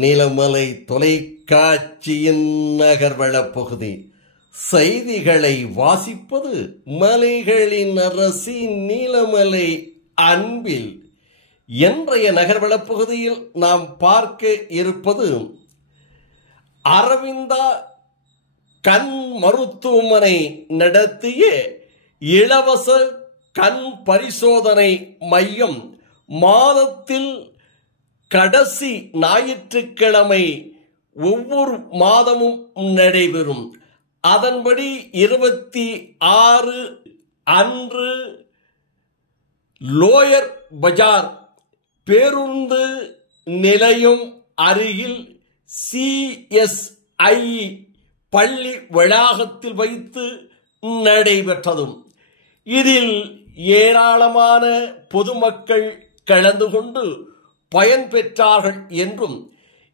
நீலமலை தொலைக்காட்சியின் நகர்வள பகுதி. செய்திகளை வாசிப்பது மலைகளின் அரசி நீலமலை அன்பில். இன்றைய நகர்வள பகுதியில் நாம் பார்க்க இருப்பது அரவிந்தா கண் மருத்துவமனை நடத்திய இலவச கண் பரிசோதனை மையம் மாதத்தில் கடைசி ஞாயிற்றுக்கிழமை ஒவ்வொரு மாதமும் நடைபெறும். அதன்படி 26 அன்று லோயர் பஜார் பேருந்து நிலையம் அருகில் CSI பள்ளி வளாகத்தில் வைத்து நடைபெற்றதும் இதில் ஏராளமான பொதுமக்கள் கலந்து கொண்டு பயன்பெற்றார்கள் என்றும்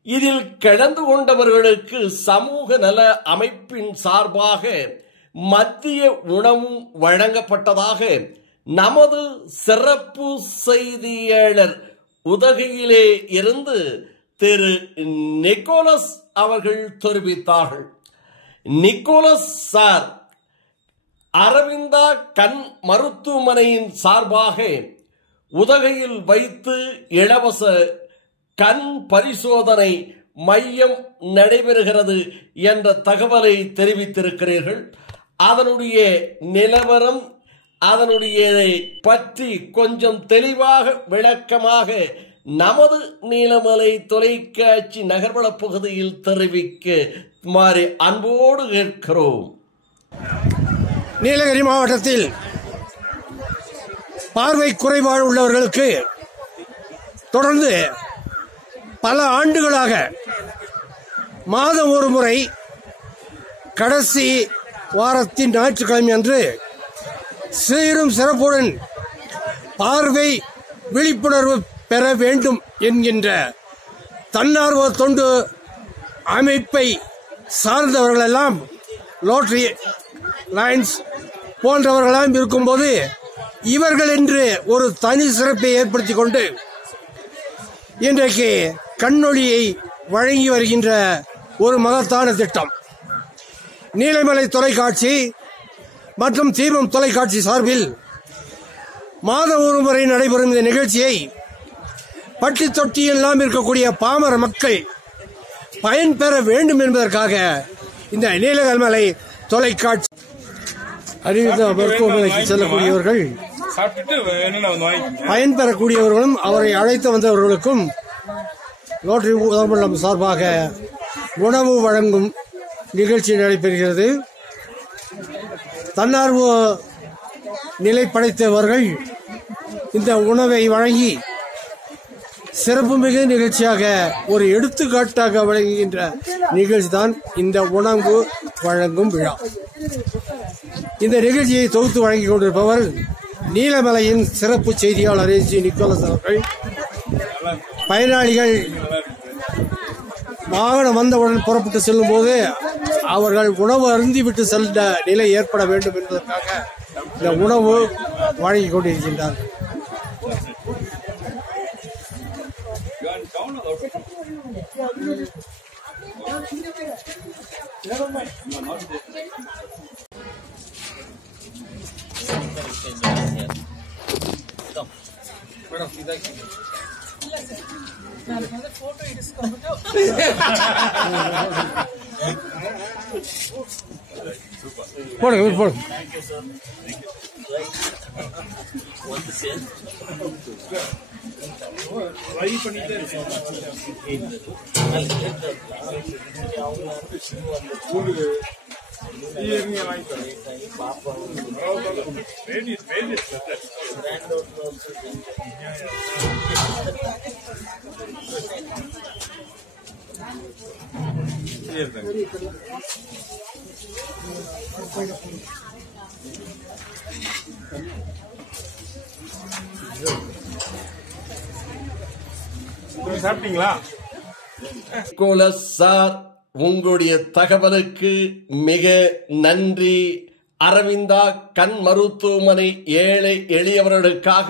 இதில் கலந்து கொண்டவர்களுக்கு சமூக நல அமைப்பின் சார்பாக மதிய உணவு வழங்கப்பட்டதாக நமது சிறப்பு செய்தியாளர் உதகையிலே இருந்து திரு நிக்கோலஸ் அவர்கள் தெரிவித்தார்கள். நிக்கோலஸ் சார், அரவிந்தா கண் மருத்துவமனையின் சார்பாக உதகையில் வைத்து இலவச கண் பரிசோதனை மையம் நடைபெறுகிறது என்ற தகவலை தெரிவித்திருக்கிறீர்கள். அதனுடைய நிலவரம், அதனுடைய பற்றி கொஞ்சம் தெளிவாக விளக்கமாக நமது நீலமலை தொலைக்காட்சி நகர்வள பகுதியில் தெரிவிக்குமாறு அன்போடு கேட்கிறோம். நீலகிரி மாவட்டத்தில் பார்வை குறைபாடு உள்ளவர்களுக்கு தொடர்ந்து பல ஆண்டுகளாக மாதம் ஒரு முறை கடைசி வாரத்தின் ஞாயிற்றுக்கிழமை அன்று சீரும் சிறப்புடன் பார்வை விழிப்புணர்வு பெற வேண்டும் என்கின்ற தன்னார்வ தொண்டு அமைப்பை சார்ந்தவர்களெல்லாம் லோட்டரி லைன்ஸ் போன்றவர்களெல்லாம் இருக்கும்போது இவர்கள் என்று ஒரு தனி சிறப்பை ஏற்படுத்திக் கொண்டு இன்றைக்கு கண்ணொளியை வழங்கி வருகின்ற ஒரு மகத்தான திட்டம். நீலமலை தொலைக்காட்சி மற்றும் தீபம் தொலைக்காட்சி சார்பில் மாதம் ஒரு முறை நடைபெறும் இந்த நிகழ்ச்சியை பட்டி தொட்டி எல்லாம் இருக்கக்கூடிய பாமர மக்கள் பயன்பெற வேண்டும் என்பதற்காக இந்த நீலமலை தொலைக்காட்சி அறிவித்த மருத்துவமனைக்கு செல்லக்கூடியவர்கள் பயன்பெறக்கூடியவர்களும் அவரை அழைத்து வந்தவர்களுக்கும் ரோட்டரி உதவமண்டலம் சார்பாக உணவு வழங்கும் நிகழ்ச்சி நடைபெறுகிறது. தன்னார்வ நிலை படைத்தவர்கள் இந்த உணவை வழங்கி சிறப்புமிகு நிகழ்ச்சியாக ஒரு எடுத்துக்காட்டாக வழங்குகின்ற நிகழ்ச்சி தான் இந்த உணவு வழங்கும் விழா. இந்த நிகழ்ச்சியை தொகுத்து வழங்கிக் கொண்டிருப்பவர் நீலமலையின் சிறப்பு செய்தியாளர் நிக்கோலஸ் அவர்கள். பயனாளிகள் வாகனம் வந்தவுடன் புறப்பட்டு செல்லும் போது அவர்கள் உணவு அருந்திவிட்டு செல்ல நிலை ஏற்பட வேண்டும் என்பதற்காக இந்த உணவு வழங்கிக் கொண்டிருக்கின்றார். போடுங்க போடுங்க. சாப்பிட்டீங்களா? நிக்கோலஸ் சார், உங்களுடைய தகவலுக்கு மிக நன்றி. அரவிந்தா கண் மருத்துவமனை ஏழை எளியவர்களுக்காக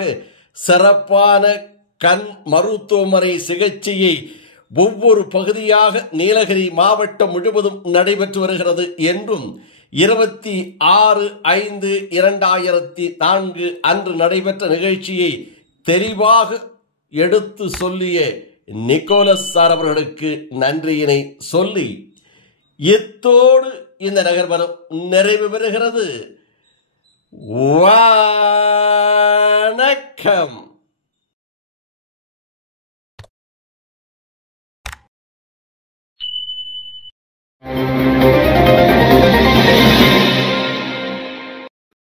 சிறப்பான கண் மருத்துவமனை சிகிச்சையை ஒவ்வொரு பகுதியாக நீலகிரி மாவட்டம் முழுவதும் நடைபெற்று வருகிறது என்றும் 26/5/2004 அன்று நடைபெற்ற நிகழ்ச்சியை தெளிவாக எடுத்து சொல்லிய நிக்கோலஸ் சார் அவர்களுக்கு நன்றியினை சொல்லி இத்தோடு இந்த நகர்வலம் நிறைவு பெறுகிறது. வணக்கம்.